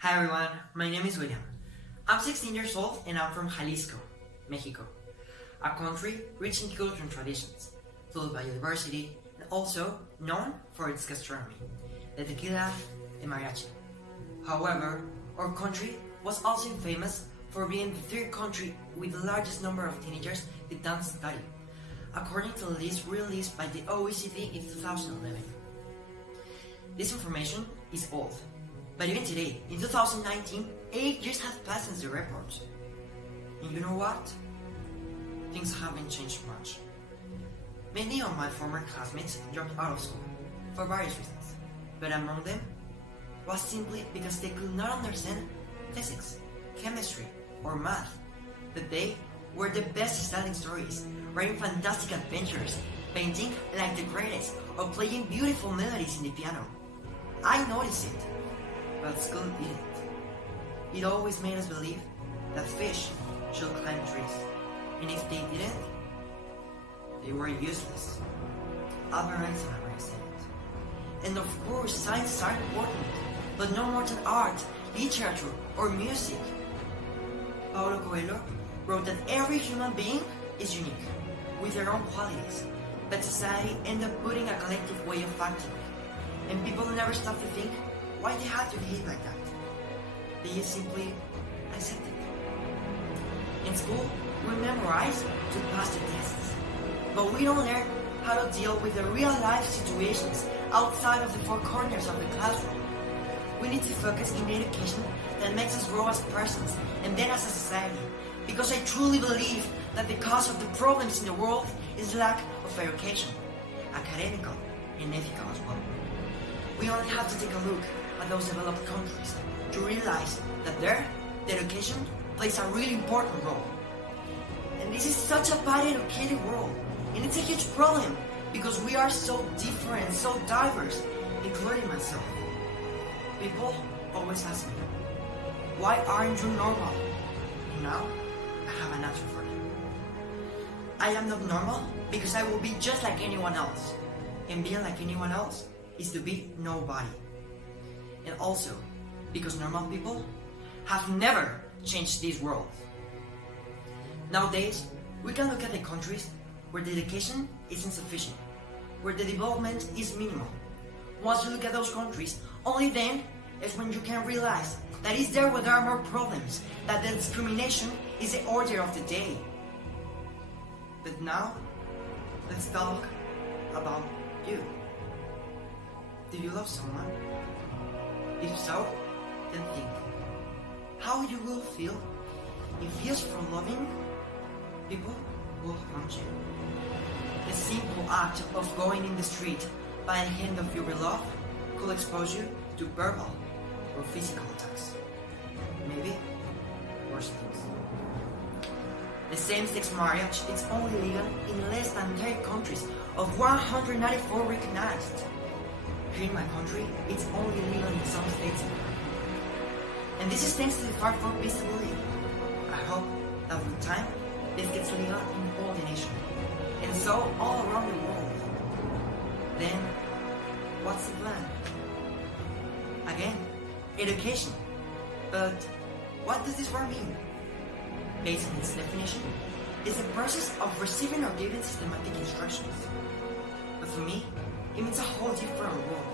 Hi everyone, my name is William. I'm 16 years old and I'm from Jalisco, Mexico, a country rich in culture and traditions, full of biodiversity, and also known for its gastronomy, the tequila and mariachi. However, our country was also famous for being the third country with the largest number of teenagers that dance study, according to a list released by the OECD in 2011. This information is old, but even today, in 2019, 8 years have passed since the report. And you know what? Things haven't changed much. Many of my former classmates dropped out of school for various reasons, but among them was simply because they could not understand physics, chemistry, or math. That they were the best at telling stories, writing fantastic adventures, painting like the greatest, or playing beautiful melodies in the piano. I noticed it, but school didn't. It always made us believe that fish should climb trees, and if they didn't, they were useless. Albert Einstein already said it. And of course, science are important, but no more than art, literature, or music. Paulo Coelho wrote that every human being is unique, with their own qualities, but society ended up putting a collective way of acting, and people never stop to think why they have to behave like that. They just simply accept it. In school, we memorize to pass the tests, but we don't learn how to deal with the real-life situations outside of the four corners of the classroom. We need to focus in education that makes us grow as persons and then as a society, because I truly believe that the cause of the problems in the world is lack of education, academical and ethical as well. We only have to take a look at those developed countries to realize that there, the education plays a really important role. And this is such a bad educated world, and it's a huge problem because we are so different, so diverse, including myself. People always ask me, why aren't you normal? And now, I have an answer for you. I am not normal because I will be just like anyone else. And being like anyone else is to be nobody. And also, because normal people have never changed this world. Nowadays, we can look at the countries where the education is insufficient, where the development is minimal. Once you look at those countries, only then is when you can realize that it's there where there are more problems, that the discrimination is the order of the day. But now, let's talk about you. Do you love someone? If so, then think how you will feel if years from loving people will haunt you. The simple act of going in the street by the hand of your beloved could expose you to verbal or physical attacks. Maybe worse things. The same-sex marriage is only legal in less than 30 countries of 194 recognized. Here in my country, it's only legal in some states. And this is thanks to the fight for peaceability. I hope that with time, this gets legal in all the nation, and so all around the world. Then, what's the plan? Again, education. But what does this word mean? Based on its definition, it's a process of receiving or giving systematic instructions. But for me, it means a whole different world.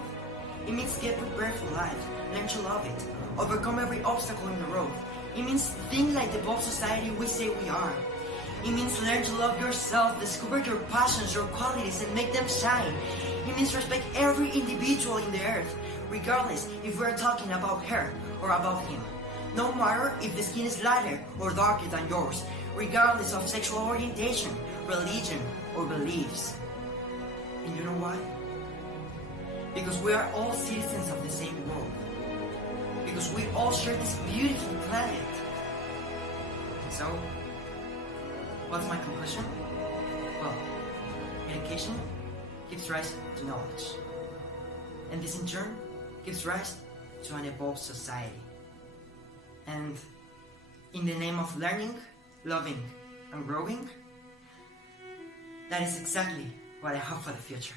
It means get prepared for life, learn to love it, overcome every obstacle in the road. It means think like the bold society we say we are. It means learn to love yourself, discover your passions, your qualities, and make them shine. It means respect every individual in the earth, regardless if we're talking about her or about him. No matter if the skin is lighter or darker than yours, regardless of sexual orientation, religion, or beliefs. And you know why? Because we are all citizens of the same world. Because we all share this beautiful planet. So, what's my conclusion? Well, education gives rise to knowledge. And this in turn gives rise to an evolved society. And in the name of learning, loving, and growing, that is exactly what I hope for the future.